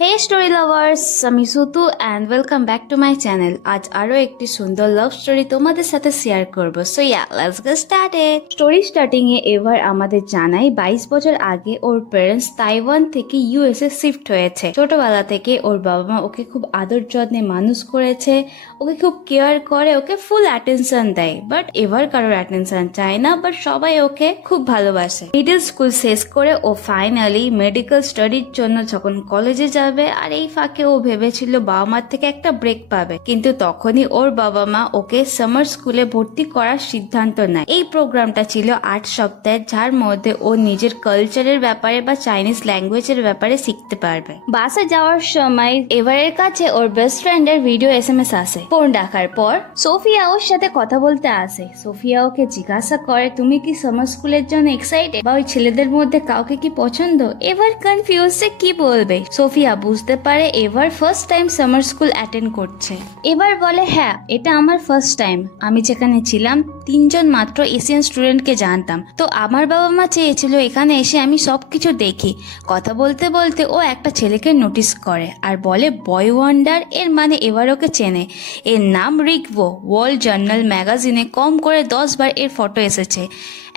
হে story lovers, আমি Sutu and welcome back to my channel. আজ আরো একটি সুন্দর লাভ স্টোরি তোমাদের সাথে শেয়ার করব। So let's get started. Story starting এ এবার আমাদের জানাই 22 বছর আগে ওর প্যারেন্টস তাইওয়ান থেকে ইউএসএ শিফট হয়েছে। ছোটবেলা থেকে ওর বাবা মা ওকে খুব আদর যত্নে মানুষ করেছে, ওকে খুব কেয়ার করে, ওকে ফুল অ্যাটেনশন দেয়। বাট এবার কারোর অ্যাটেনশন চায় না, বাট সবাই ওকে খুব ভালোবাসে। মিডল স্কুল শেষ করে ও ফাইনালি মেডিকেল স্টাডির জন্য যখন কলেজে যাবে, আর এই ফাঁকে ও ভেবেছিল বাবা মার থেকে একটা ব্রেক পাবে, কিন্তু তখনই ওর বাবা মা ওকে সামার স্কুলে ভর্তি করার সিদ্ধান্ত নেয়। এই প্রোগ্রামটা ছিল 8 সপ্তাহের, যার মধ্যে ও নিজের কালচারের ব্যাপারে বা চাইনিজ ল্যাঙ্গুয়েজের ব্যাপারে শিখতে পারবে। বাসে যাওয়ার সময় এভারের কাছে ওর বেস্ট ফ্রেন্ডের ভিডিও এসএমএস আসে। ফোন রাখার পর সোফিয়া ওর সাথে কথা বলতে আসে। সোফিয়া ওকে জিজ্ঞাসা করে, তুমি কি সামার স্কুলের জন্য এক্সাইটেড, বা ওই ছেলেদের মধ্যে কাউকে কি পছন্দ? এভার কনফিউজ সে কি বলবে। সোফিয়া বুঝতে পারে এবার first time summer school attend করছে। এবার বলে, হ্যাঁ এটা আমার ফার্স্ট টাইম। আমি যেখানে ছিলাম 3 জন মাত্র এশিয়ান স্টুডেন্টকে জানতাম, তো আমার বাবা মা চেয়েছিল এখানে এসে আমি সবকিছু দেখি। কথা বলতে বলতে ও একটা ছেলেকে নোটিস করে আর বলে বয় ওয়ান্ডার, এর মানে এবার ওকে চেনে। এর নাম রিকভো। ওয়ার্ল্ড জার্নাল ম্যাগাজিনে কম করে 10 বার এর ফটো এসেছে।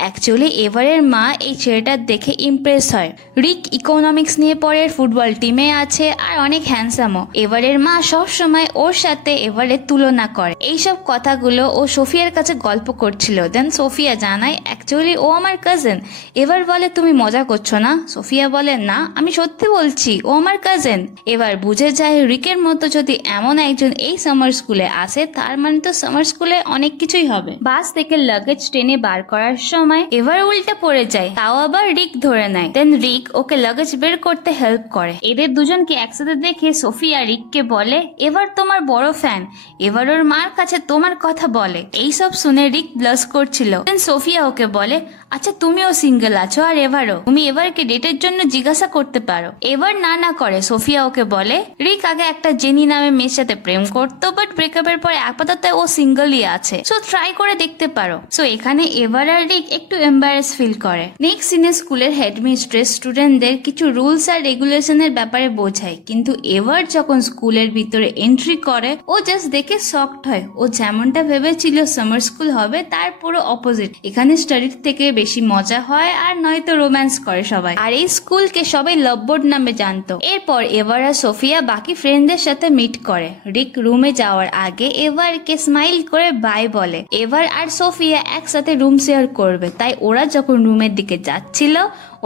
অ্যাকচুয়ালি এভারের মা এই ছেলেটার দেখে ইমপ্রেস হয়। রিক ইকোনমিক্স নিয়ে পড়ে, ফুটবল টিমে আছে আর অনেক হ্যান্ডসামও। এভারের মা সব সময় ওর সাথে এভারের তুলনা করে। এইসব কথাগুলো ও সোফিয়ার কাছে গল্প করছিল। দেন সোফিয়া জানায় অ্যাকচুয়ালি ও আমার কাজিন। এবার বলে, তুমি মজা করছো না? সোফিয়া বলে, না আমি সত্যি বলছি, ও আমার কাজিন। এবার বুঝে যায় রিকের মতো যদি এমন একজন এই সামার স্কুলে আসে, তার মানে তো সামার স্কুলে অনেক কিছুই হবে। বাস থেকে লাগেজ টেনে বার করার সময় এবার উল্টে পড়ে যায়, তাও আবার রিক ধরে নেয়। দেন রিক ওকে লাগেজ বের করতে হেল্প করে। এদের দুজনকে একসাথে দেখে সোফিয়া রিককে বলে, এবার তোমার বড় ফ্যান, এবার ওর মার কাছে তোমার কথা বলে। এইসব শুনে রিক ব্লাশ করছিল। দেন সোফিয়া ওকে বলে, আচ্ছা তুমিও সিঙ্গেল আছো আর এবারও, তুমি এবারকে ডেটের জন্য জিজ্ঞাসা করতে পারো। এবার না করে সোফিয়া ওকে বলে, রিক আগে একটা জেনি নামে মেয়ের সাথে প্রেম করতো, বাট ব্রেকআপের পরে আপাতত ও সিঙ্গেলই আছে, সো ট্রাই করে দেখতে পারো। সো এখানে এবার আর রিক একটু এম্বারেস ফিল করে। নেক্সট সিনে স্কুলের হেডমিস্ট্রেস স্টুডেন্টদের কিছু রুলস আর রেগুলেশনের ব্যাপারে বোঝায়, কিন্তু এবার যখন স্কুলের ভিতরে এন্ট্রি করে ও জাস্ট দেখে শকড হয়। ও যেমনটা ভেবেছিল সামার স্কুল হবে, তার পুরো অপোজিট। এখানে স্টাডির থেকে বেশি মজা হয় আর নয়তো রোম্যান্স করে সবাই। আর এই স্কুলকে সবাই লাভবোর্ড নামে জানতো। এরপর এবার আর সোফিয়া বাকি ফ্রেন্ডদের সাথে মিট করে। রিক রুমে যাওয়ার আগে এবারকে স্মাইল করে বাই বলে। এবার আর সোফিয়া একসাথে রুম শেয়ার করবে, তাই ওরা যখন রুমের দিকে যাচ্ছিল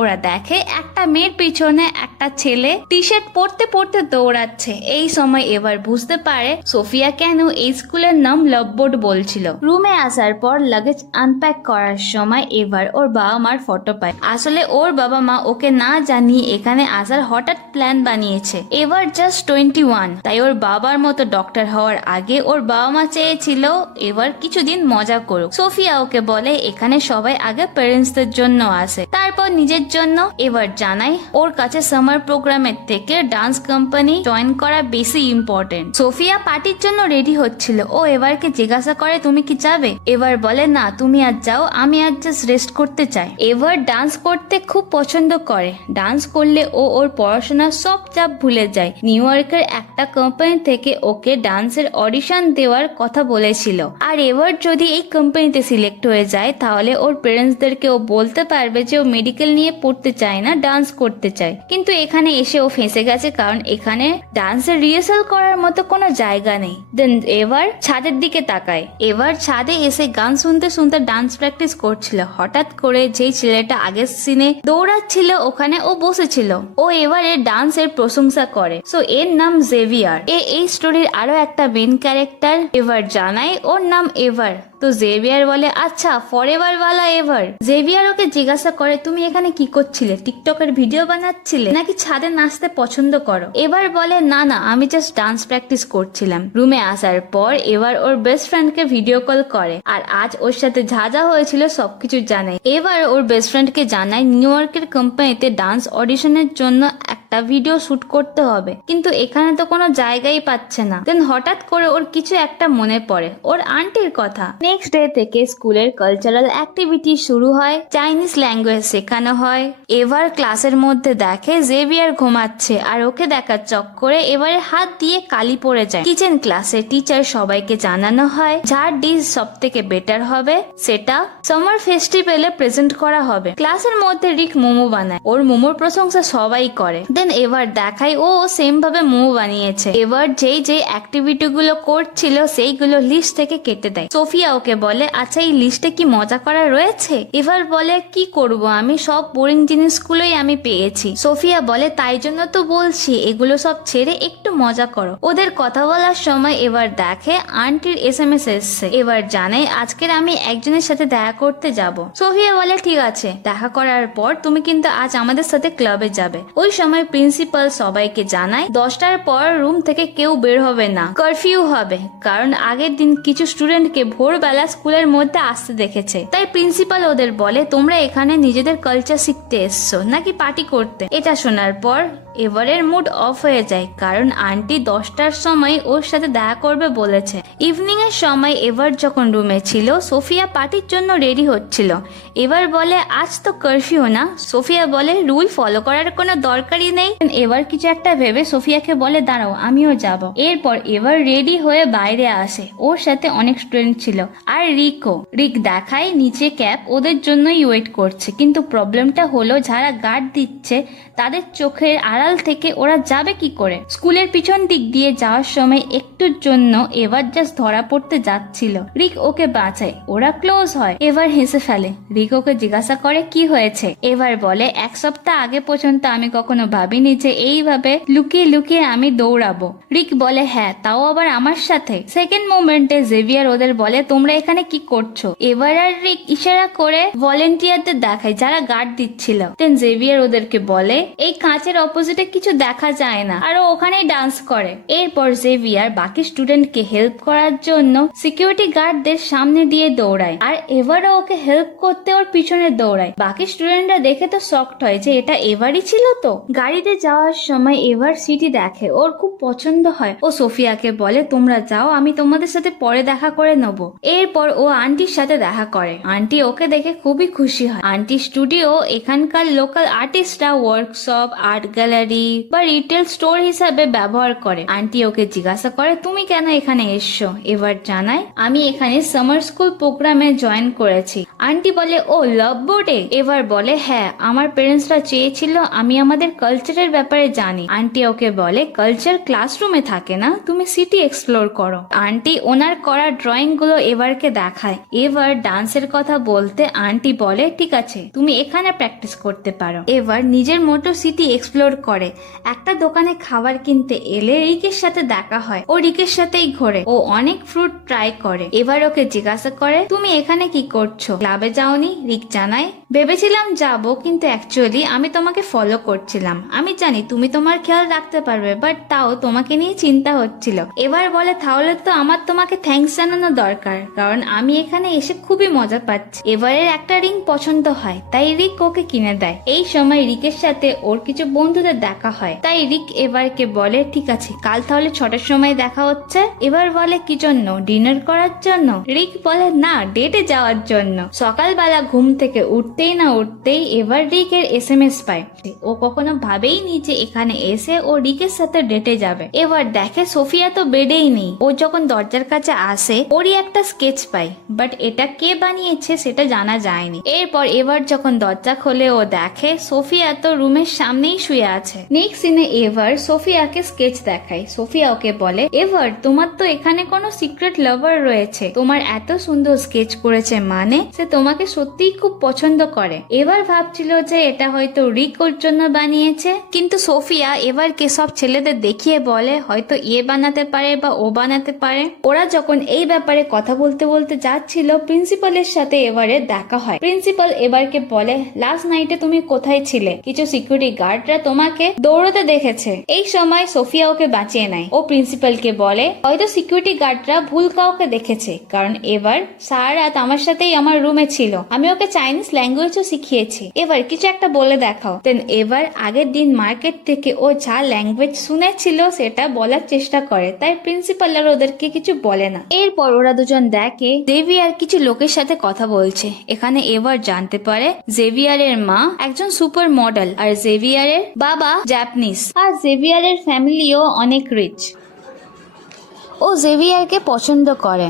ওরা দেখে একটা মেয়ের পিছনে একটা ছেলে টি শার্ট পরতে পরতে দৌড়াচ্ছে। এই সময় এবার বুঝতে পারে সোফিয়া কেন এই স্কুলের নাম লাভবোর্ড বলছিল। রুমে আসার পর লাগেজ আনপ্যাক করার সময় এবার ওর বাবা মার ফটো পায়। আসলে ওর বাবা মা ওকে না জানিয়ে এখানে আসার হঠাৎ প্ল্যান বানিয়েছে। এবার জাস্ট 21, তাই ওর বাবার মতো ডক্টর হওয়ার আগে ওর বাবা মা চেয়েছিল এবার কিছুদিন মজা করুক। সোফিয়া ওকে বলে এখানে সবাই আগে প্যারেন্টসদের জন্য আসে, তারপর নিজের জন্য। এবার জানাই ওর কাছে সামার প্রোগ্রামের থেকে ডান্স কোম্পানি জয়েন করা বেশি ইম্পর্টেন্ট। সোফিয়া পার্টির জন্য রেডি হচ্ছিল। ও এবারকে জিজ্ঞাসা করে, তুমি কি যাবে? এবার বলে, না তুমি আজ যাও, আমি আজ জাস্ট রেস্ট করতে চাই। এবার ডান্স করতে খুব পছন্দ করে। ডান্স করলে ও ওর পড়াশোনার সব চাপ ভুলে যায়। নিউ ইয়র্কের একটা কোম্পানি থেকে ওকে ডান্সের অডিশন দেওয়ার কথা বলেছিল, আর এবার যদি এই কোম্পানিতে সিলেক্ট হয়ে যায় তাহলে ওর প্যারেন্টসদেরকে ও বলতে পারবে যে ও মেডিকেল নিয়ে পড়তে চায় না, ডান্স করতে চায়। কিন্তু এখানে এসে ও ফেঁসে গেছে, কারণ এখানে ডান্সের রিহার্সাল করার মতো কোনো জায়গা নেই। দেন এবার ছাদের দিকে তাকায়। এবার ছাদে এসে গান শুনতে শুনতে ডান্স প্র্যাকটিস করছিল। হঠাৎ করে যেই ছেলেটা আগের সিনে দৌড়াচ্ছিল ওখানে ও বসেছিল। ও এবারে ডান্সের প্রশংসা করে। সো এর নাম জেভিয়ার। এই স্টোরির আরো একটা মেন ক্যারেক্টার। এবার জানাই ওর নাম এভার। তো জেভিয়ার বলে, আচ্ছা ফরএভার ওয়ালা এভার। জেভিয়ার ওকে জিজ্ঞাসা করে, তুমি এখানে কি করছিলে? টিকটকের ভিডিও বানাচ্ছিলে নাকি ছাদে নাচতে পছন্দ করো? এবার বলে, না আমি জাস্ট ডান্স প্র্যাকটিস করছিলাম। রুমে আসার পর এবার ওর বেস্ট ফ্রেন্ডকে ভিডিও কল করে আর আজ ওর সাথে যা হয়েছিল সবকিছু জানায়। এবার ওর বেস্ট ফ্রেন্ডকে জানায় নিউ ইয়র্কের কোম্পানিতে ডান্স অডিশনের জন্য একটা একটা ভিডিও শুট করতে হবে, কিন্তু এখানে তো কোনো জায়গাই পাচ্ছে না। দেন হঠাৎ করে ওর কিছু একটা মনে পড়ে, ওর আন্টির কথা। নেক্সট ডে থেকে স্কুলের কালচারাল অ্যাক্টিভিটি শুরু হয়, চাইনিজ ল্যাঙ্গুয়েজ শেখানো হয়। এবার ক্লাসের মধ্যে দেখে জেভিয়ার ঘুমাচ্ছে, আর ওকে দেখার চক্করে এবারে হাত দিয়ে কালি পড়ে যায়। কিচেন ক্লাসে টিচার সবাইকে জানানো হয় যার ডিশ সব থেকে বেটার হবে সেটা সামার ফেস্টিভ্যালে প্রেজেন্ট করা হবে। ক্লাসের মধ্যে রিক মোমো বানায়, ওর মোমোর প্রশংসা সবাই করে। দেন এবার দেখায় ও সেম ভাবে মোমো বানিয়েছে। এবার যেই যেই অ্যাক্টিভিটি গুলো করছিল সেইগুলো লিস্ট থেকে কেটে দেয়। সোফিয়া ওকে বলে, আচ্ছা এই লিস্টে কি মজা করা রয়েছে? এবার বলে, কি করব আমি, সব বোরিং জিনিসগুলোই আমি পেয়েছি। সোফিয়া বলে, তাই জন্য তো বলছি এগুলো সব ছেড়ে একটু মজা করো। ওদের কথা বলার সময় এবার দেখে আন্টির SMS এসছে। এবার জানে আজকের আমি একজনের সাথে দেখা করতে যাব। সোফিয়া বলে, ঠিক আছে, দেখা করার পর তুমি কিন্তু আজ আমাদের সাথে ক্লাবে যাবে। ওই সময় প্রিন্সিপাল সবাইকে জানায় 10টার পর রুম থেকে কেউ বের হবে না, কারফিউ হবে। কারণ আগের দিন কিছু স্টুডেন্টকে ভোরবেলা স্কুলের মধ্যে আসতে দেখেছে। তাই প্রিন্সিপাল ওদের বলে, তোমরা এখানে নিজেদের কালচার শিখতে এসছো নাকি পার্টি করতে? এটা শোনার পর এভারের মুড অফ হয়ে যায়, কারণ আন্টি 10টার সময় ওর সাথে দেখা করবে বলেছে। ইভিনিং এর সময় এভার যখন রুমে ছিল, সোফিয়া পার্টির জন্য রেডি হচ্ছিল। এবার বলে, আজ তো কারফিউ না। সোফিয়া বলে, রুল ফলো করার কোনো দরকারই নেই। এবার কিছু একটা ভেবে সোফিয়াকে বলে, দাঁড়াও আমিও যাব। এরপর এবার রেডি হয়ে বাইরে আসে, ওর সাথে অনেক স্টুডেন্ট ছিল আর রিক দেখায় নিচে ক্যাপ ওদের জন্যই ওয়েট করছে। কিন্তু প্রবলেমটা হলো যারা গার্ড দিচ্ছে তাদের চোখের আড়াল থেকে ওরা যাবে কি করে? স্কুলের পিছন দিক দিয়ে যাওয়ার সময় একটুর জন্য এবার জাস্ট ধরা পড়তে যাচ্ছিল। রিক ওকে বাঁচায়, ওরা ক্লোজ হয়। এবার হেসে ফেলে। রিক ওকে জিজ্ঞাসা করে কি হয়েছে। এবার বলে, 1 সপ্তাহ আগে পর্যন্ত আমি কখনো ভাবিনি যে এইভাবে লুকিয়ে লুকিয়ে আমি দৌড়াবো। রিক বলে, হ্যাঁ, তাও আবার আমার সাথে। সেকেন্ড মোমেন্টে জেভিয়ার ওদের বলে, তোমরা এখানে কি করছো? এবার আর রিক ইশারা করে ভলেন্টিয়ারদের দেখায় যারা গার্ড দিচ্ছিল। দেন জেভিয়ার ওদেরকে বলে, এই কাঁচের অপোজিটে কিছু দেখা যায় না, আর ও ওখানেই ডান্স করে। এরপর জেভিয়ার বাকি স্টুডেন্টকে হেল্প করার জন্য সিকিউরিটি গার্ডদের সামনে দিয়ে দৌড়ায়, আর এবারও ওকে হেল্প করতে ওর পিছনে দৌড়ায়। বাকি স্টুডেন্টরা দেখে তো শকড হয় যে এটা এবারই ছিল। তো গাড়িতে যাওয়ার সময় এবার সিটি দেখে, ওর খুব পছন্দ হয়। ও সোফিয়াকে বলে, তোমরা যাও, আমি তোমাদের সাথে পরে দেখা করে নেবো। এরপর ও আন্টির সাথে দেখা করে। আন্টি ওকে দেখে খুবই খুশি হয়। আন্টি স্টুডিও এখানকার লোকাল আর্টিস্টরা ওয়ার্কশপ, আর্ট গ্যালারি বা রিটেল স্টোর হিসাবে ব্যবহার করে। আন্টি ওকে জিজ্ঞাসা করে, তুমি কেন এখানে এসছো? এবার জানায়, আমি এখানে সামার স্কুল প্রোগ্রামে জয়েন করেছি। আন্টি বলে, ও লাভ বোর্ডে? এবার বলে, হ্যাঁ, আমার পেরেন্টসরা চেয়েছিল আমি আমাদের কালচারের ব্যাপারে জানি। আন্টি ওকে বলে, কালচার ক্লাসরুমে থাকে না, তুমি সিটি এক্সপ্লোর করো। আন্টি ওনার করা ড্রয়িং গুলো এবারকে দেখায়। এবার ডান্সের কথা বলতে আন্টি বলে, ঠিক আছে, তুমি এখানে প্র্যাকটিস করতে পারো। এবার নিজের মতো সিটি এক্সপ্লোর করে। একটা দোকানে খাবার কিনতে এলে রিকের সাথে দেখা হয়। ও রিকের সাথেই ঘোরে। ও অনেক ফ্রুট ট্রাই করে। এবার ওকে জিজ্ঞাসা করে, তুমি এখানে কি করছো? ক্লাবে যাওনি? রিক জানায়, ভেবেছিলাম যাব, কিন্তু অ্যাকচুয়ালি আমি তোমাকে ফলো করছিলাম। আমি জানি তুমি তোমার খেয়াল রাখতে পারবে, বাট তাও তোমাকে নিয়ে চিন্তা হচ্ছিল। এবার বলে, তাহলে তো আমার তোমাকে থ্যাঙ্কস জানানো দরকার, কারণ আমি এখানে এসে খুবই মজা পাচ্ছি। এবারের একটা রিং পছন্দ হয়, তাই রিক ওকে কিনে দেয়। এই সময় রিকের সাথে ওর কিছু বন্ধুদের দেখা হয়, তাই রিক এবারকে বলে, ঠিক আছে, কাল তাহলে 6টার সময় দেখা হচ্ছে। এবার বলে, কি জন্য? ডিনার করার জন্য? রিক বলে, না, ডেটে যাওয়ার জন্য। সকালবেলা ঘুম থেকে উঠতেই না উঠতেই এবার রিকের SMS পায়। ও কখনো ভাবেইনি যে এখানে এসে ও রিকের সাথে ডেটে যাবে। এবার দেখে সোফিয়া তো বেডেই নেই। ও যখন দরজার কাছে আসে, ওরই একটা স্কেচ পায়, বাট এটা কে বানিয়েছে সেটা জানা যায়নি। এরপর এবার যখন দরজা খোলে, ও দেখে সোফিয়া তো রুমের সামনেই শুয়ে আছে। নেক্সট সিনে এভার সোফিয়াকে স্কেচ দেখায়। সোফিয়া ওকে বলে, এভার, তোমার তো এখানে কোনো সিক্রেট লাভার রয়েছে। তোমার এত সুন্দর স্কেচ করেছে মানে সে তোমাকে সত্যিই খুব পছন্দ করে। এবার ভাবছিল যে এটা হয়তো রিক ওর জন্য বানিয়েছে, কিন্তু সোফিয়া এবারকে সব ছেলেদের দেখিয়ে বলে হয়তো বানাতে পারে বা ও বানাতে পারে। ওরা যখন এই ব্যাপারে কথা বলতে বলতে যাচ্ছিল, প্রিন্সিপালের সাথে এবারে দেখা হয়। প্রিন্সিপাল এবারকে বলে, লাস্ট নাইটে তুমি কোথায় ছিলে? কিছু সিকিউরিটি গার্ডরা তোমাকে দৌড়তে দেখেছে। এই সময় সোফিয়া ওকে বাঁচিয়ে নেয়। ও প্রিন্সিপালকে বলে, হয়তো সিকিউরিটি গার্ডরা ভুল কাউকে দেখেছে, কারণ এবার সারা রাত আমার সাথেই আমার রুমে ছিল। আমি ওকে চাইনিজ ল্যাঙ্গুয়েজ ল্যাঙ্গুয়েজও শিখিয়েছি, এবার কিছু একটা বলে দেখাও। দেন এবার আগের দিন মার্কেট থেকে ও যা ল্যাঙ্গুয়েজ শুনেছিল সেটা বলার চেষ্টা করে, তাই প্রিন্সিপাল আর ওদেরকে কিছু বলে না। এরপর ওরা দুজন দেখে জেভিয়ার কিছু লোকের সাথে কথা বলছে। এখানে এবার জানতে পারে জেভিয়ারের মা একজন সুপার মডেল আর জেভিয়ারের বাবা জাপানিজ, আর জেভিয়ারের ফ্যামিলিও অনেক রিচ। ও জেভিয়ারকে পছন্দ করে।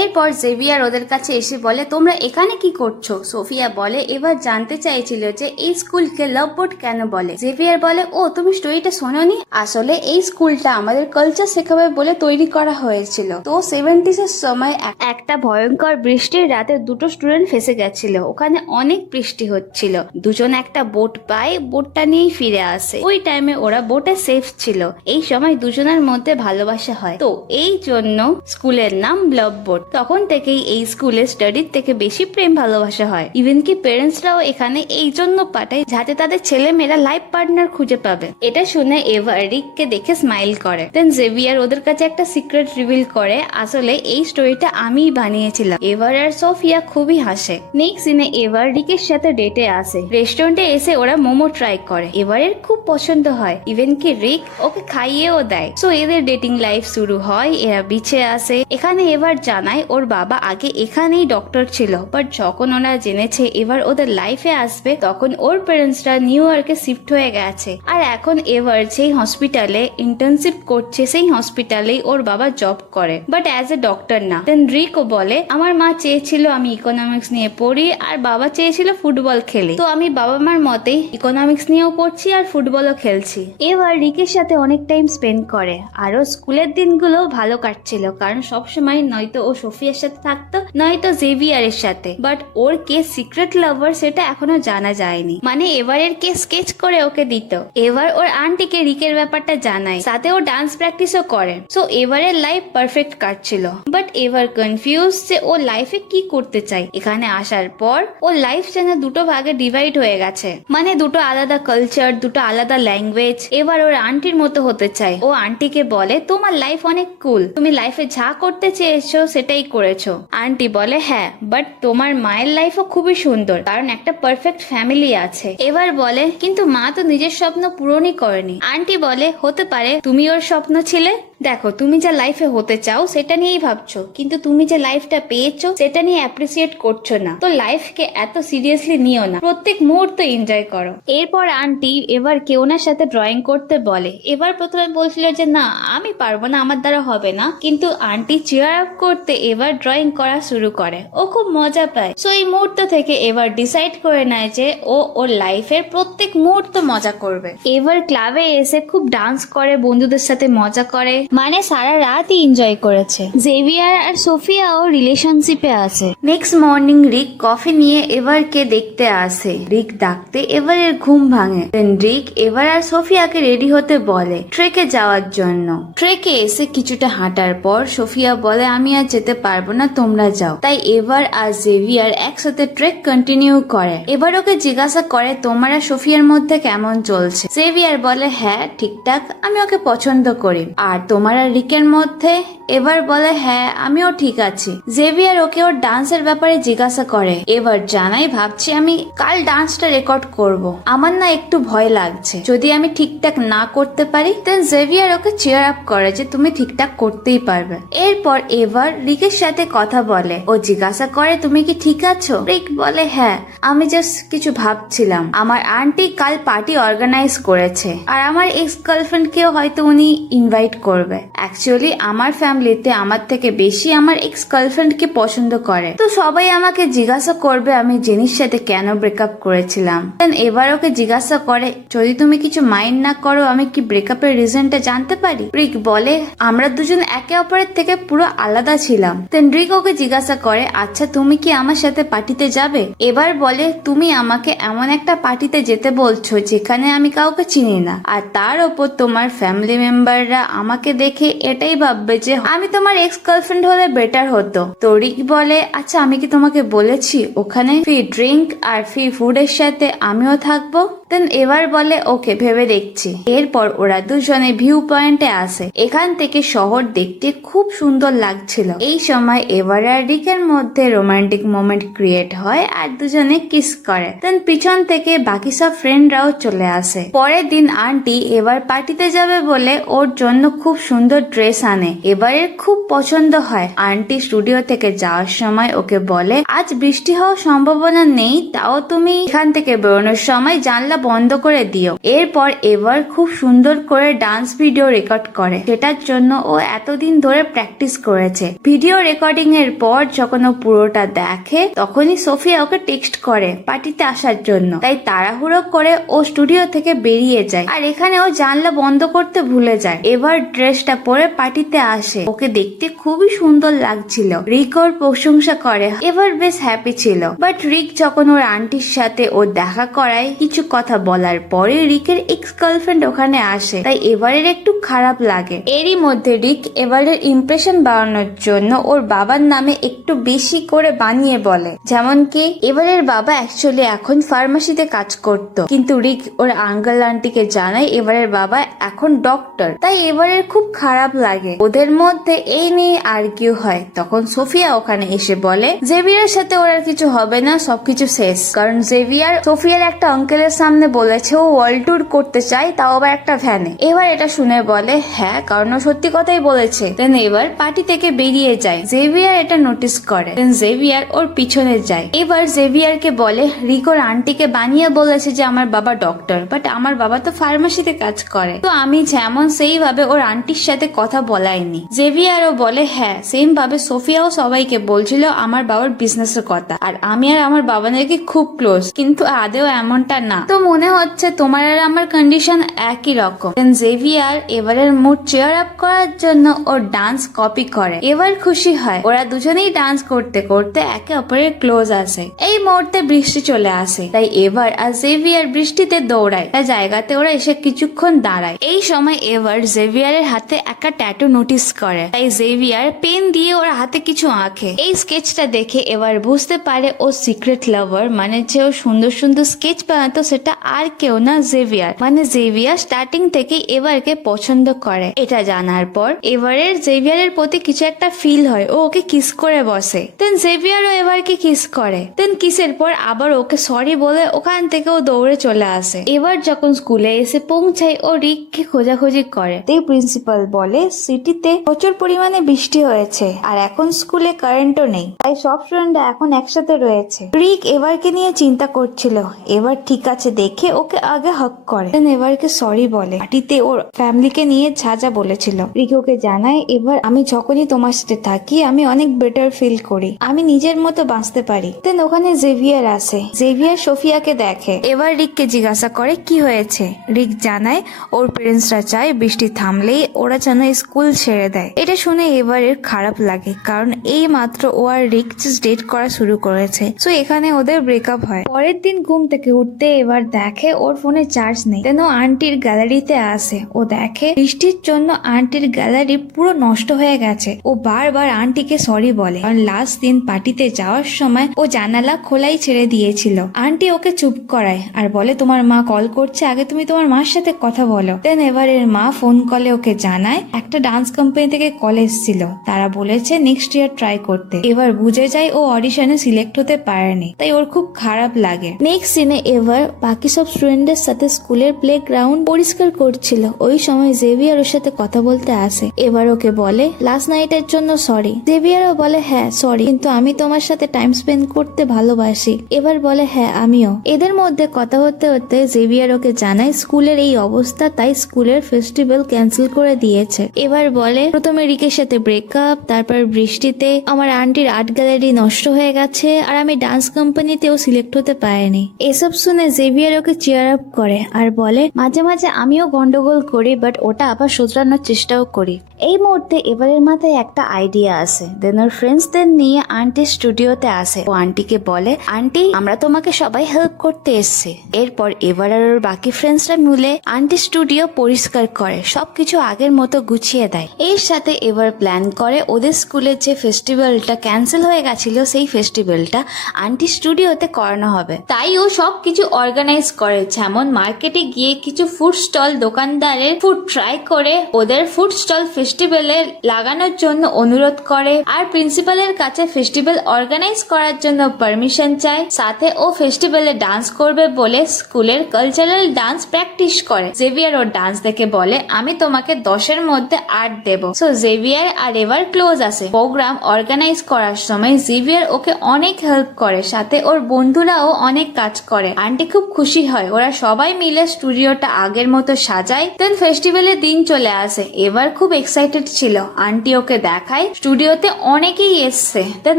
এরপর জেভিয়ার ওদের কাছে এসে বলে তোমরা এখানে কি করছো। সোফিয়া বলে এবার জানতে চাইছিল যে এই স্কুলকে লাভ বোর্ড কেন বলে। জেভিয়ার বলে ও তুমি স্টোরিটা শোনোনি, আসলে এই স্কুলটা আমাদের কালচার শেখাবে বলে তৈরি করা হয়েছিল। তো 70s এর সময় একটা ভয়ঙ্কর বৃষ্টির রাতে দুটো স্টুডেন্ট ফেসে গেছিল, ওখানে অনেক বৃষ্টি হচ্ছিল। দুজন একটা বোট পায়, বোটটা নিয়েই ফিরে আসে। ওই টাইমে ওরা বোটে সেফ ছিল। এই সময় দুজনের মধ্যে ভালোবাসা হয়, তো এই জন্য স্কুলের নাম লাভ বোর্ড। তখন থেকেই এই স্কুলে স্টাডির থেকে বেশি প্রেম ভালোবাসা হয়। ইভেন কি পেরেন্টসরাও এখানে এই জন্য পাঠায় যাতে তাদের ছেলে মেয়েরা লাইফ পার্টনার খুঁজে পাবে। এটা শুনে এভার রিককে দেখে স্মাইল করে। দেন জেভিয়ার ওদের কাছে একটা সিক্রেট রিভিল করে, আসলে এই স্টোরিটা আমিই বানিয়েছিলাম। এভার আর সোফিয়া খুবই হাসে। নেক্সট দিনে এভার রিকের সাথে ডেটে আসে। রেস্টুরেন্টে এসে ওরা মোমো ট্রাই করে, এভারের খুব পছন্দ হয়। ইভেন কি রিক ওকে খাইয়েও দেয়। সো এদের ডেটিং লাইফ শুরু হয়। এরা বিচে আসে। এখানে এভার জানায় ওর বাবা আগে এখানেই ডক্টর ছিল, বাট যখন ওরা জেনেছে এবার ওদের লাইফে আসবে তখন ওর প্যারেন্টসরা নিউ ইয়র্কে শিফট হয়ে গেছে। আর এখন এবার যেই হসপিটালে ইন্টার্নশিপ করছে সেই হসপিটালেই ওর বাবা জব করে, বাট অ্যাজ এ ডক্টর না। দেন রিকও বলে আমার মা চেয়েছিল আমি ইকোনমিক্স নিয়ে পড়ি আর বাবা চেয়েছিল ফুটবল খেলি, তো আমি বাবা মার মতেই ইকোনমিক্স নিয়েও পড়ছি আর ফুটবলও খেলছি। এবার রিকের সাথে অনেক টাইম স্পেন্ড করে। আরো স্কুলের দিনগুলো ভালো কাটছিল, কারণ সবসময় নয়তো ও সোফিয়ার সাথে থাকতো নয়তো জেভিয়ারের সাথে, but or K secret lover সেটা এখনো জানা যায়নি। মানে এবারের কে স্কেচ করে ওকে দিত। এবার ওর আন্টিকে রিকের ব্যাপারটা জানায়, সাথে ও ডান্স প্র্যাকটিসও করে। সো এবারের লাইফ পারফেক্ট কাটছিল, বাট এবার কনফিউজ যে ও লাইফে কি করতে চায়। এখানে আসার পর ও লাইফ যেন দুটো ভাগে ডিভাইড হয়ে গেছে, মানে দুটো আলাদা কালচার, দুটো আলাদা ল্যাঙ্গুয়েজ। এবার ওর আন্টির মতো হতে চায়। ও আন্টিকে বলে তোমার লাইফ অনেক কুল, তুমি লাইফে যা করতে চেয়েছো সেটাই করেছো। আন্টি বলে হ্যাঁ, বাট তোমার মায়ের লাইফও খুবই সুন্দর, কারণ একটা পারফেক্ট ফ্যামিলি আছে। এবার বলে কিন্তু মা তো নিজের স্বপ্ন পূরণই করেনি। আন্টি বলে হতে পারে তুমি ওর স্বপ্ন ছিলে। দেখো তুমি যা লাইফে হতে চাও সেটা নিয়েই ভাবছো, কিন্তু তুমি যে লাইফটা পেয়েছো সেটা নিয়ে অ্যাপ্রিসিয়েট করছো না। তো লাইফকে এত সিরিয়াসলি নিও না, প্রত্যেক মুহূর্ত এনজয় করো। এরপর আন্টি এবার ওনার সাথে ড্রয়িং করতে বলে। এবার প্রথমে বলছিল যে না আমি পারবো না, আমার দ্বারা হবে না, কিন্তু আন্টি চেয়ার আপ করতে এবার ড্রয়িং করা শুরু করে। ও খুব মজা পায়। সো এই মুহূর্ত থেকে এবার ডিসাইড করে নেয় যে ও ওর লাইফের প্রত্যেক মুহূর্ত মজা করবে। এবার ক্লাবে এসে খুব ডান্স করে, বন্ধুদের সাথে মজা করে, মানে সারা রাতই এনজয় করেছে। জেভিয়ার আর সোফিয়াও রিলেশনশিপে আছে। নেক্সট মর্নিং রিক কফি নিয়ে এভারকে দেখতে আসে। রিক ডাকতে এভারের ঘুম ভাঙে। দেন রিক এভার আর সোফিয়াকে রেডি হতে বলে ট্রেকে যাওয়ার জন্য। ট্রেকে এসে কিছুটা হাঁটার পর সোফিয়া বলে আমি আর যেতে পারবো না, তোমরা যাও। তাই এভার আর জেভিয়ার একসাথে ট্রেক কন্টিনিউ করে। এবার ওকে জিজ্ঞাসা করে তোমার আর সোফিয়ার মধ্যে কেমন চলছে। জেভিয়ার বলে হ্যাঁ ঠিকঠাক, আমি ওকে পছন্দ করি। আর তোমার আর রিকের মধ্যে? এবার বলে হ্যাঁ আমিও ঠিক আছি। জেভিয়ার ওকে ওর ডান্সের ব্যাপারে জিজ্ঞাসা করে। এবার জানাই ভাবছি আমি কাল ডান্সটা রেকর্ড করব, আমার না একটু ভয় লাগছে, যদি আমি ঠিকঠাক না করতে পারি। দেন জেভিয়ার ওকে চেয়ার আপ করে যে তুমি ঠিকঠাক করতেই পারবে। এরপর এবার রিকের সাথে কথা বলে। ও জিজ্ঞাসা করে তুমি কি ঠিক আছো? রিক বলে হ্যাঁ, আমি জাস্ট কিছু ভাবছিলাম, আমার আন্টি কাল পার্টি অর্গানাইজ করেছে আর আমার এক্স গার্লফ্রেন্ড কেও হয়তো উনি ইনভাইট করবে। অ্যাকচুয়ালি আমার ফ্যামিলিতে আমার থেকে বেশি আমার এক্স গার্লফ্রেন্ড কে পছন্দ করে, তো সবাই আমাকে জিজ্ঞাসা করবে আমি জেনির সাথে কেন ব্রেকআপ করেছিলাম। দেন এবার ওকে জিজ্ঞাসা করে যদি তুমি কিছু মাইন্ড না করো আমি কি ব্রেকআপের রিজনটা জানতে পারি? রিক বলে আমরা দুজন একে অপরের থেকে পুরো আলাদা ছিলাম। দেন রিক ওকে জিজ্ঞাসা করে আচ্ছা তুমি কি আমার সাথে পার্টিতে যাবে? এবার বলে তুমি আমাকে এমন একটা পার্টিতে যেতে বলছো যেখানে আমি কাউকে চিনি না, আর তার ওপর তোমার ফ্যামিলি মেম্বাররা আমাকে দেখে এটাই ভাববে যে আমি তোমার এক্স গার্লফ্রেন্ড হলে বেটার হতো। তো রিক বলে আচ্ছা আমি কি তোমাকে বলেছি ওখানে ফ্রি ড্রিঙ্ক আর ফ্রি ফুডের সাথে আমিও থাকবো? দেন এবার বলে ওকে ভেবে দেখছি। এরপর ওরা দুজনে ভিউ পয়েন্টে আসে। এখান থেকে শহর দেখতে খুব সুন্দর লাগছিল। এই সময় এবার আর রিকের মধ্যে রোমান্টিক মোমেন্ট ক্রিয়েট হয় আর দুজনে কিস করে। দেন পিছন থেকে বাকি সব ফ্রেন্ডরাও চলে আসে। পরের দিন আন্টি এবার পার্টিতে যাবে বলে ওর জন্য খুব সুন্দর ড্রেস আনে। এবারের খুব পছন্দ হয়। আন্টি স্টুডিও থেকে যাওয়ার সময় ওকে বলে আজ বৃষ্টি হওয়ার সম্ভাবনা নেই, তাও তুমি এখান থেকে বেরোনোর সময় জানলা বন্ধ করে দিও। এরপর এবার খুব সুন্দর করে ডান্স ভিডিও রেকর্ড করে। সেটার জন্য ও এতদিন ধরে প্র্যাকটিস করেছে। ভিডিও রেকর্ডিং এর পর যখন ও পুরোটা দেখে তখনই সোফিয়া ওকে টেক্সট করে পার্টিতে আসার জন্য। তাই তাড়াহুড়ো করে ও স্টুডিও থেকে বেরিয়ে যায় আর এখানে ও জানলা বন্ধ করতে ভুলে যায়। এবার ড্রেসটা পরে পার্টিতে আসে। ওকে দেখতে খুবই সুন্দর লাগছিল। রিক ওর প্রশংসা করে। এবার বেশ হ্যাপি ছিল। বাট রিক যখন ওর আন্টির সাথে ও দেখা করায় কিছু কথা বলার পরে রিকের এক্স গার্লফ্রেন্ড ওখানে আসে। তাই এবারের একটু খারাপ লাগে। এরই মধ্যে রিক এবারের ইমপ্রেশন বাড়ানোর জন্য ওর বাবার নামে একটু বেশি করে বানিয়ে বলে। যেমন কি এবারের বাবা অ্যাকচুয়ালি এখন ফার্মাসিতে কাজ করত, কিন্তু রিক ওর আঙ্কেল আন্টিকে জানায় এবারের বাবা এখন ডক্টর। তাই এবারের খুব খারাপ লাগে। ওদের মধ্যে এই নিয়ে আর্গিউ হয়। তখন সোফিয়া ওখানে এসে বলে জেভিয়ারের সাথে ওর আর কিছু হবে না, সবকিছু শেষ। কারণ জেভিয়ার সোফিয়ার একটা আঙ্কেলের সামনে বলেছে ও ওয়ার্ল্ড ট্যুর করতে চায়, তাও আবার একটা ভ্যানে। এবার এটা শুনে বলে হ্যাঁ, কারণ ও সত্যি কথাই বলেছে। দেন এবার পার্টি থেকে বেরিয়ে যায়। জেভিয়ার এটা নোটিস করে। দেন জেভিয়ার ওর পিছনে যায়। এবার জেভিয়ারকে বলে রিকোর আন্টিকে বানিয়ে বলেছে যে আমার বাবা ডক্টর, বাট আমার বাবা তো ফার্মাসিতে কাজ করে, তো আমি যেমন সেইভাবে ওর আন্টির সাথে কথা বলাইনি। জেভিয়ারও বলে হ্যাঁ, সেম ভাবে সোফিয়াও সবাইকে বলছিল আমার বাবার বিজনেসের কথা, আর আমি আর আমার বাবা নাকি খুব ক্লোজ, কিন্তু আদেও এমনটা না। তো মনে হচ্ছে তোমার আর আমার কন্ডিশন একই রকম। দেন জেভিয়ার এবারের মুড চেয়ার আপ করার জন্য ওর ডান্স কপি করে। এবার খুশি হয়। ওরা দুজনেই ডান্স করতে করতে একে অপরের ক্লোজ আসে। এই মুহূর্তে বৃষ্টি চলে আসে। তাই এবার আর জেভিয়ার বৃষ্টিতে দৌড়ায়। তাই জায়গাতে ওরা এসে কিছুক্ষণ দাঁড়ায়। এই সময় এবার জেভিয়ারের হাতে একটা ট্যাটু নোটিস করে। তাই জেভিয়ার পেন দিয়ে ওর হাতে কিছু আঁকে। এই স্কেচটা দেখে এবার বুঝতে পারে ও সিক্রেট লাভার, মানে যে ও সুন্দর সুন্দর স্কেচ বানাতো সেটা আর কেউ না, জেভিয়ার। মানে জেভিয়ার স্টার্টিং থেকে এবারকে পছন্দ করে। এটা জানার পর এবারের জেভিয়ারের প্রতি কিছু একটা ফিল হয়। ও ওকে কিস করে বসে। দেন জেভিয়ারও এবারকে কিস করে। দেন কিসের পর আবার ওকে সরি বলে ওখান থেকে ও দৌড়ে চলে আসে। এবার যখন স্কুলে এসে পৌঁছায় ও রিককে খোঁজাখুঁজি করে। তাই প্রিন্সিপাল বলে সিটিতে প্রচুর পরিমাণে বৃষ্টি হয়েছে আর এখন স্কুলে কারেন্টও নেই, তাই সব স্টুডেন্টরা এখন একসাথে রয়েছে। রিক এবারকে নিয়ে চিন্তা করছিল। এবার ঠিক আছে দেখে ওকে আগে হক করে। দেন এবারকে সরি বলে। পার্টিতে ওর ফ্যামিলিকে নিয়ে যা যা বলেছিল। রিক ওকে জানায় এবার আমি যখনই তোমার সাথে থাকি আমি অনেক বেটার ফিল করি, আমি নিজের মতো বাঁচতে পারি। দেন ওখানে জেভিয়ার আসে। জেভিয়ার সোফিয়াকে দেখে। এবার রিককে জিজ্ঞাসা করে কি হয়েছে। রিক জানায় ওর পেরেন্টসরা চায় বৃষ্টি থামলেই ওরা যেন স্কুল ছেড়ে দেয়। এটা শুনে এবারের খারাপ লাগে, কারণ এই মাত্র ও আর রিক ডেট করা শুরু করেছে। সো এখানে ওদের ব্রেকআপ হয়। পরের দিন ঘুম থেকে উঠতে এবার দেখে ওর ফোনে চার্জ নেই। দেন ও আন্টির গ্যালারিতে আসে। ও দেখে বৃষ্টির জন্য আন্টির গ্যালারি পুরো নষ্ট হয়ে গেছে। ও বারবার আন্টিকে সরি বলে, কারণ লাস্ট দিন পার্টিতে যাওয়ার সময় ও জানালা খোলাই ছেড়ে দিয়েছিল। আন্টি ওকে চুপ করায় আর বলে তোমার মা কল করছে, আগে তুমি তোমার মার সাথে কথা বলো। দেন এবারের মা ফোন কলে ওকে জানায় একটা ডান্স কোম্পানি থেকে কল এসেছিল, তারা বলেছে নেক্সট ইয়ার ট্রাই করতে। এবার বুঝে যায় ও অডিশনে সিলেক্ট হতে পারেনি, তাই ওর খুব খারাপ লাগে। নেক্সট সিনে এবার বাকি সব স্টুডেন্টদের সাথে স্কুলের প্লে গ্রাউন্ড পরিষ্কার করছিল। ওই সময় জেভিয়ার ওর সাথে কথা বলতে আসে। এবার ওকে বলে লাস্ট নাইটের জন্য সরি। জেভিয়ারও বলে হ্যাঁ সরি, কিন্তু আমি তোমার সাথে টাইম স্পেন্ড করতে ভালোবাসি। এবার বলে হ্যাঁ আমিও। এদের মধ্যে কথা হতে হতে জেভিয়ার ওকে জানায় স্কুলের এই অবস্থা, তাই স্কুলের ফেস্টিভ্যাল ক্যান্সেল করে দিয়েছে। এবার বলে প্রথমে রিকের সাথে ব্রেকআপ, তারপর বৃষ্টিতে আমার আন্টির আর্ট গ্যালারি নষ্ট হয়ে গেছে, আর আমি ডান্স কোম্পানিতেও সিলেক্ট হতে পারিনি। এসব শুনে জেভিয়ার ওকে চিয়ার আপ করে আর বলে মাঝে মাঝে আমিও গন্ডগোল করি, বাট ওটা আবার শুধরানোর চেষ্টাও করি। এই মুহূর্তে এভারের মাথায় একটা আইডিয়া আসে। দেন ওর ফ্রেন্ডসদের নিয়ে আন্টির স্টুডিওতে আসে। ও আন্টিকে বলে, আন্টি আমরা তোমাকে সবাই হেল্প করতে এসছি। এরপর এবার আর ওর বাকি ফ্রেন্ডসরা মিলে আন্টির স্টুডিও পরিষ্কার করে, সবকিছু আগের মতো গুছিয়ে দেয়। এর সাথে এবার প্ল্যান করে ওদের স্কুলের যে ফেস্টিভ্যালটা ক্যান্সেল হয়ে গেছিল সেই ফেস্টিভ্যালটা আন্টি স্টুডিওতে করানো হবে। তাই ও সবকিছু অর্গানাইজ করে, যেমন মার্কেটে গিয়ে কিছু ফুড স্টল দোকানদারের ফুড ট্রাই করে ওদের ফুড স্টল ফেস্টিভ্যালে লাগানোর জন্য অনুরোধ করে, আর প্রিন্সিপালের কাছে ফেস্টিভ্যাল অর্গানাইজ করার জন্য পারমিশন চায়। সাথে ও ফেস্টিভ্যালে ডান্স করবে বলে স্কুলের কালচারাল ডান্স প্র্যাকটিস করে। জেভিয়ার ওর ডান্স দেখে বলে, আমি তোমাকে 10-এর মধ্যে 8 দেব। সো জেভিয়ার আর এবার ক্লোজ আসে। প্রোগ্রাম অর্গানাইজ করার সময় জেভিয়ার ওকে অনেক হেল্প করে, সাথে ওর বন্ধুরাও অনেক কাজ করে। আন্টি খুব খুশি হয়। ওরা সবাই মিলে স্টুডিওটা আগের মতো সাজায়। দেন ফেস্টিভ্যালের দিন চলে আসে। এবার খুব এক্সাইটেড ছিল। আন্টি ওকে দেখায় স্টুডিওতে অনেকেই এসছে। দেন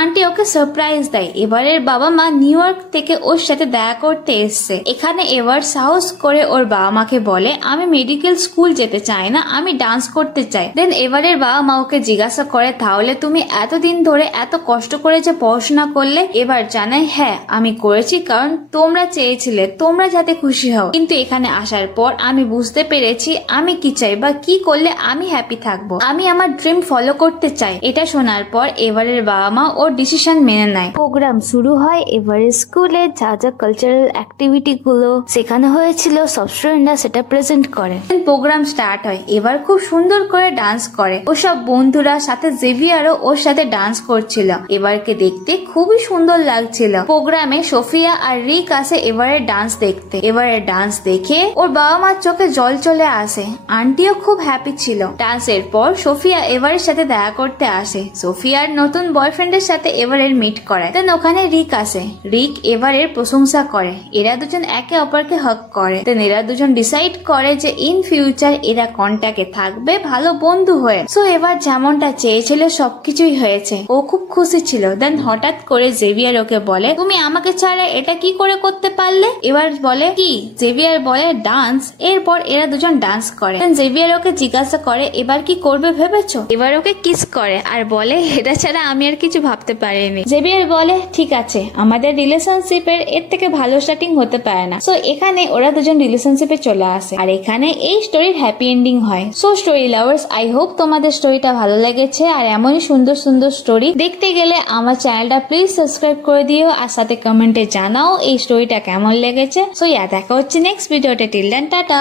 আন্টি ওকে সারপ্রাইজ দেয়। এবারের বাবা মা নিউ ইয়র্ক থেকে ওর সাথে দেখা করতে এসছে। এখানে এবার সাহস করে ওর বাবা মাকে বলে, আমি মেডিকেল স্কুল যেতে চাই না, আমি ডান্স করতে চাই। দেন এবারের বাবা মা ওকে জিজ্ঞাসা করে, তাহলে তুমি এতদিন ধরে এত কষ্ট করে যে পড়াশোনা করলে? এবার জানাই, হ্যাঁ আমি করেছি, কারণ তোমরা চেয়েছিলে তোমরা যাতে খুশি হও। কিন্তু এখানে আসার পর আমি বুঝতে পেরেছি আমি কি চাই বা কি করলে আমি হ্যাপি থাকবো। আমি আমার ড্রিম ফলো করতে চাই। এটা শোনার পর এবারের বাবা মা ওর ডিসিশন মেনে নেয়। প্রোগ্রাম শুরু হয়। এবারের স্কুলে যা যা কালচারাল অ্যাক্টিভিটি গুলো শেখানো হয়েছিল সব স্টুডেন্টরা সেটা প্রেজেন্ট করে। প্রোগ্রাম স্টার্ট হয়। এবার খুব সুন্দর করে ডান্স করে। ওসব বন্ধুরা সাথে জেভিয়ারও ওর সাথে ডান্স করছিল। এবারকে দেখতে খুবই সুন্দর লাগছিল। প্রোগ্রামে সোফিয়া আর রিক আসে এবারের ডান্স দেখতে। এবারের ডান্স দেখে ওর বাবা মার চোখে জল চলে আসে। আন্টিও খুব হ্যাপি ছিল। ডান্সের পর সোফিয়া এবারের সাথে দেখা করতে আসে। সোফিয়ার নতুন বয়ফ্রেন্ডের সাথে এবারের মিট করায়। দেন ওখানে রিক আসে। রিক এবারের প্রশংসা করে। এরা দুজন একে অপরকে হক করে। দেন এরা দুজন ডিসাইড করে যে ইন ফিউচার এরা কন্ট্যাক্টে থাকবে ভালো বন্ধু হয়ে। সো এবার যেমনটা চেয়েছিল সবকিছুই হয়েছে। ও খুব খুশি ছিল। দেন হঠাৎ করে জেভিয়ার ওকে বলে, তুমি আমাকে ছাড়া এটা কি করে করতে পারলে? এবার বলে কি? জেভিয়ার বলে ডান্স। এরপর এরা দুজন ডান্স করে। দেন জেভিয়ার ওকে জিজ্ঞাসা করে, এবার কি করবে ভেবেছো? এবার ওকে কিস করে আর বলে, এটা ছাড়া আমি আর কিছু ভাবতে পারিনি। জেভিয়ার বলে, ঠিক আছে, আমাদের রিলেশনশিপের এর থেকে ভালো স্টার্টিং হতে পারে না। সো এখানে ওরা দুজন রিলেশনশিপে চলে আসে। আর এখানে এই স্টোরির হ্যাপি এন্ডিং হয়। So story lovers, I hope তোমাদের স্টোরিটা ভালো লেগেছে। আর এমনই সুন্দর সুন্দর স্টোরি দেখতে গেলে আমার চ্যানেলটা প্লিজ সাবস্ক্রাইব করে দিও, আর সাথে কমেন্টে জানাও এই স্টোরিটা কেমন লেগেছে। সো দেখা হচ্ছে নেক্সট ভিডিওতে। Till then tata.